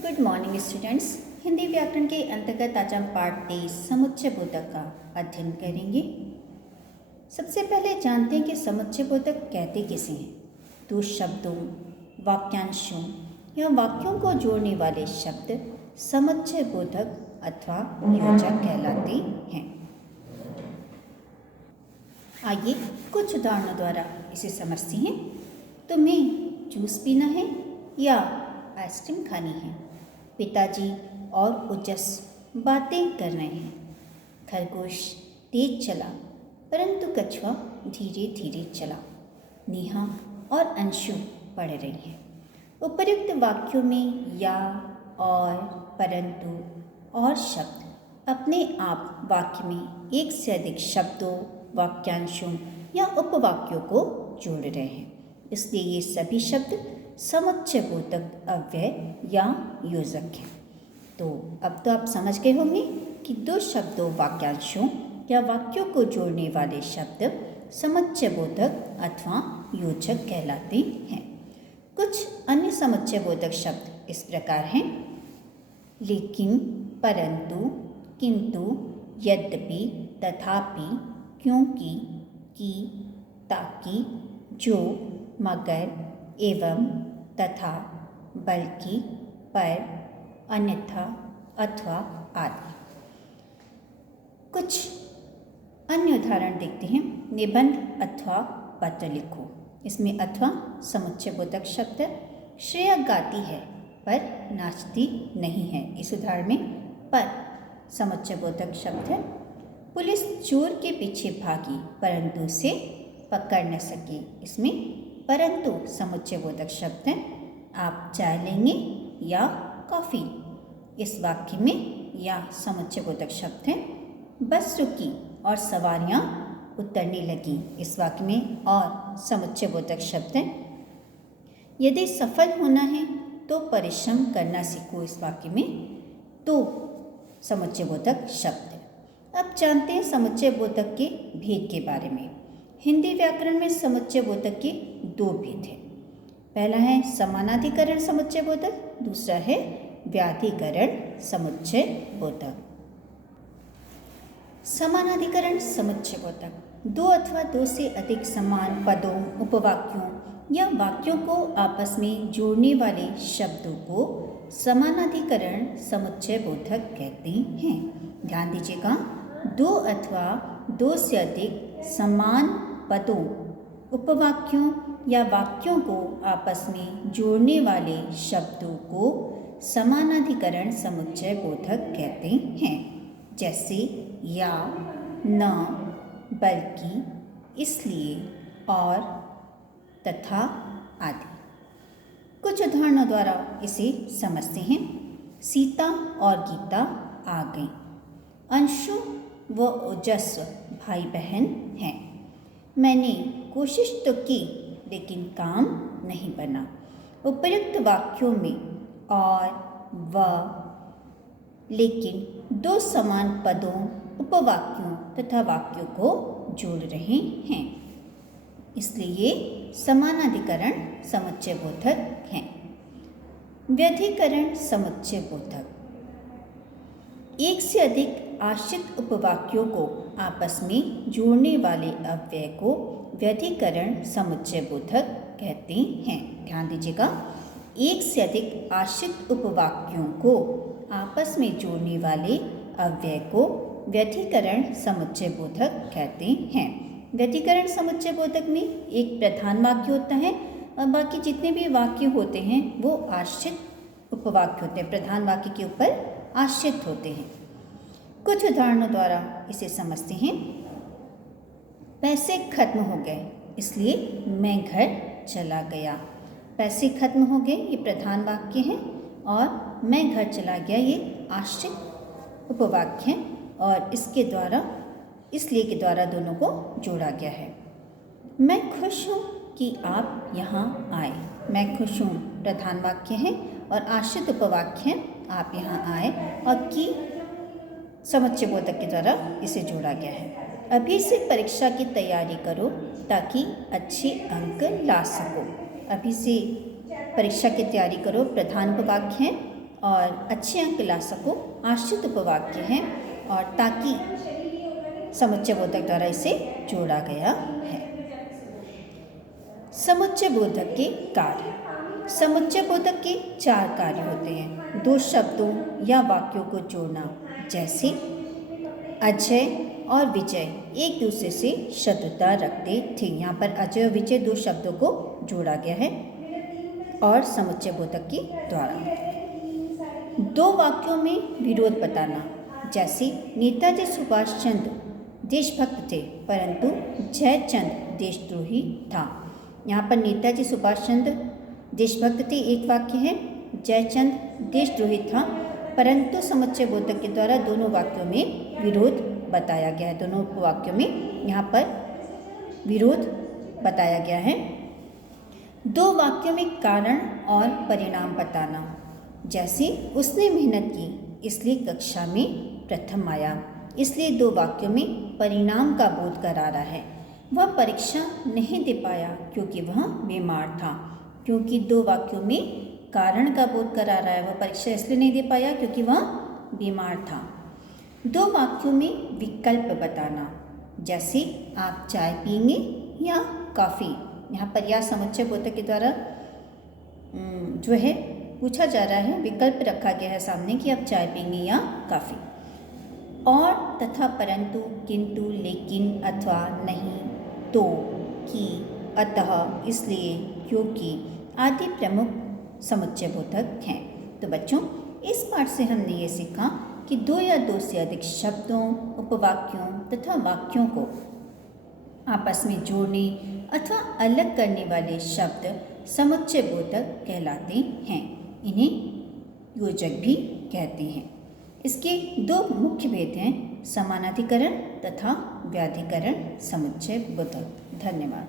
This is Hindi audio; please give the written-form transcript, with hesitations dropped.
Good morning students. हिंदी व्याकरण के अंतर्गत आज हम पाठ 23 समुच्चय बोधक का अध्ययन करेंगे। सबसे पहले जानते हैं कि समुच्चय बोधक कहते किसे हैं। दो शब्दों, वाक्यांशों या वाक्यों को जोड़ने वाले शब्द समुच्चय बोधक अथवा योजक कहलाते हैं। आइए कुछ उदाहरणों द्वारा इसे समझते हैं। तुम्हें जूस पीना है या आइसक्रीम खानी है। पिताजी और ओजस बातें कर रहे हैं। खरगोश तेज चला परंतु कछुआ धीरे धीरे चला। नेहा और अंशु पढ़ रही हैं। उपर्युक्त वाक्यों में या, और, परंतु और शब्द अपने आप वाक्य में एक से अधिक शब्दों, वाक्यांशों या उपवाक्यों को जोड़ रहे हैं। इसलिए ये सभी शब्द समुच्चय बोधक अव्यय या योजक हैं। तो अब तो आप समझ गए होंगे कि दो शब्दों, वाक्यांशों या वाक्यों को जोड़ने वाले शब्द समुच्चय बोधक अथवा योजक कहलाते हैं। कुछ अन्य समुच्चय बोधक शब्द इस प्रकार हैं: लेकिन, परंतु, किंतु, यद्यपि, तथापि, क्योंकि, कि, ताकि, जो, मगर, एवं, तथा, बल्कि, पर, अन्यथा, अथवा आदि। कुछ अन्य उदाहरण देखते हैं। निबंध अथवा पत्र लिखो। इसमें अथवा समुच्चय बोधक शब्द। श्रेया गाती है पर नाचती नहीं है। इस उदाहरण में पर समुच्चय बोधक शब्द है। पुलिस चोर के पीछे भागी परंतु उसे पकड़ न सकी। इसमें परंतु समुच्चय बोधक शब्द है। आप चाय लेंगे या कॉफ़ी। इस वाक्य में या समुच्चय बोधक शब्द है। बस रुकी और सवारियां उतरने लगी। इस वाक्य में और समुच्चय बोधक शब्द है। यदि सफल होना है तो परिश्रम करना सीखो। इस वाक्य में तो समुच्चय बोधक शब्द है। अब जानते हैं समुच्चय बोधक के भेद के बारे में। हिंदी व्याकरण में समुच्चय बोधक के दो भेद हैं। पहला है समानाधिकरण समुच्चय बोधक, दूसरा है व्याधिकरण समुच्चय बोधक। समानाधिकरण समुच्चय बोधक दो अथवा दो से अधिक समान पदों, उपवाक्यों या वाक्यों को आपस में जोड़ने वाले शब्दों को समानाधिकरण समुच्चय बोधक कहते हैं। ध्यान दीजिएगा, दो अथवा दो से अधिक समान पदों, उपवाक्यों या वाक्यों को आपस में जोड़ने वाले शब्दों को समानाधिकरण समुच्चय बोधक कहते हैं। जैसे या, न, बल्कि, इसलिए, और, तथा आदि। कुछ उदाहरणों द्वारा इसे समझते हैं। सीता और गीता आ गईं। अंशु व ओजस भाई बहन हैं। मैंने कोशिश तो की लेकिन काम नहीं बना। उपर्युक्त वाक्यों में और, व, लेकिन दो समान पदों, उपवाक्यों तथा वाक्यों को जोड़ रहे हैं। इसलिए ये समानाधिकरण समुच्चय बोधक हैं। व्यधिकरण समुच्चय बोधक एक से अधिक आश्रित उपवाक्यों को आपस में जोड़ने वाले अव्यय को व्यधिकरण समुच्चय बोधक कहते हैं। ध्यान दीजिएगा, एक से अधिक आश्रित उपवाक्यों को आपस में जोड़ने वाले अव्यय को व्यधिकरण समुच्चय बोधक कहते हैं। व्यधिकरण समुच्चय बोधक में एक प्रधान वाक्य होता है और बाकी जितने भी वाक्य होते हैं वो आश्रित उपवाक्य होते हैं, प्रधान वाक्य के ऊपर आश्रित होते हैं। कुछ उदाहरणों द्वारा इसे समझते हैं। पैसे खत्म हो गए इसलिए मैं घर चला गया। पैसे खत्म हो गए ये प्रधान वाक्य है और मैं घर चला गया ये आश्रित उपवाक्य है और इसके द्वारा, इसलिए के द्वारा दोनों को जोड़ा गया है। मैं खुश हूँ कि आप यहाँ आए। मैं खुश हूँ प्रधान वाक्य है और आश्रित उपवाक्य है आप यहाँ आए, और कि समुच्चय बोधक के द्वारा इसे जोड़ा गया है। अभी से परीक्षा की तैयारी करो ताकि अच्छे अंक ला सको। अभी से परीक्षा की तैयारी करो प्रधान उपवाक्य है और अच्छे अंक ला सको आश्रित उपवाक्य हैं और ताकि समुच्चय बोधक द्वारा इसे जोड़ा गया है। समुच्चय बोधक के कार्य। समुच्चय बोधक के 4 कार्य होते हैं। 2 शब्दों या वाक्यों को जोड़ना, जैसे अजय और विजय एक दूसरे से शत्रुता रखते थे। यहाँ पर अजय और विजय 2 शब्दों को जोड़ा गया है और समुच्चय बोधक के द्वारा। 2 वाक्यों में विरोध बताना, जैसे नेताजी सुभाष चंद्र देशभक्त थे परंतु जयचंद देशद्रोही था। यहाँ पर नेताजी सुभाष चंद्र देशभक्त थे एक वाक्य है, जयचंद देशद्रोही था, परंतु समुच्चय बोधक के द्वारा दोनों वाक्यों में विरोध बताया गया है। दोनों वाक्यों में यहाँ पर विरोध बताया गया है। 2 वाक्यों में कारण और परिणाम बताना, जैसे उसने मेहनत की इसलिए कक्षा में प्रथम आया। इसलिए 2 वाक्यों में परिणाम का बोध करा रहा है। वह परीक्षा नहीं दे पाया क्योंकि वह बीमार था। क्योंकि 2 वाक्यों में कारण का बोध करा रहा है, वह परीक्षा इसलिए नहीं दे पाया क्योंकि वह बीमार था। 2 वाक्यों में विकल्प बताना, जैसे आप चाय पिएंगे या कॉफ़ी। यहाँ पर या समुच्चय बोधक के द्वारा जो है पूछा जा रहा है, विकल्प रखा गया है सामने कि आप चाय पिएंगे या कॉफ़ी। और तथा परंतु, किंतु, लेकिन, अथवा, नहीं, तो, कि, अतः, इसलिए, क्योंकि आदि प्रमुख समुच्चय बोधक हैं। तो बच्चों, इस पाठ से हमने ये सीखा कि 2 या 2 से अधिक शब्दों, उपवाक्यों तथा वाक्यों को आपस में जोड़ने अथवा अलग करने वाले शब्द समुच्चय बोधक कहलाते हैं। इन्हें योजक भी कहते हैं। इसके 2 मुख्य भेद हैं, समानाधिकरण तथा व्याधिकरण समुच्चय बोधक। धन्यवाद।